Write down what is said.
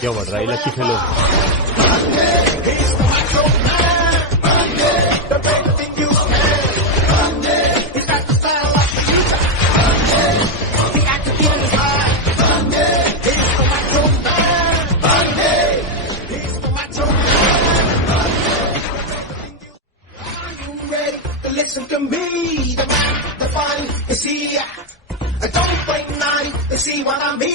क्या बढ़ रहा है lucky fellow? Listen to me, the man, the fun is here. Don't play naughty, see what I mean.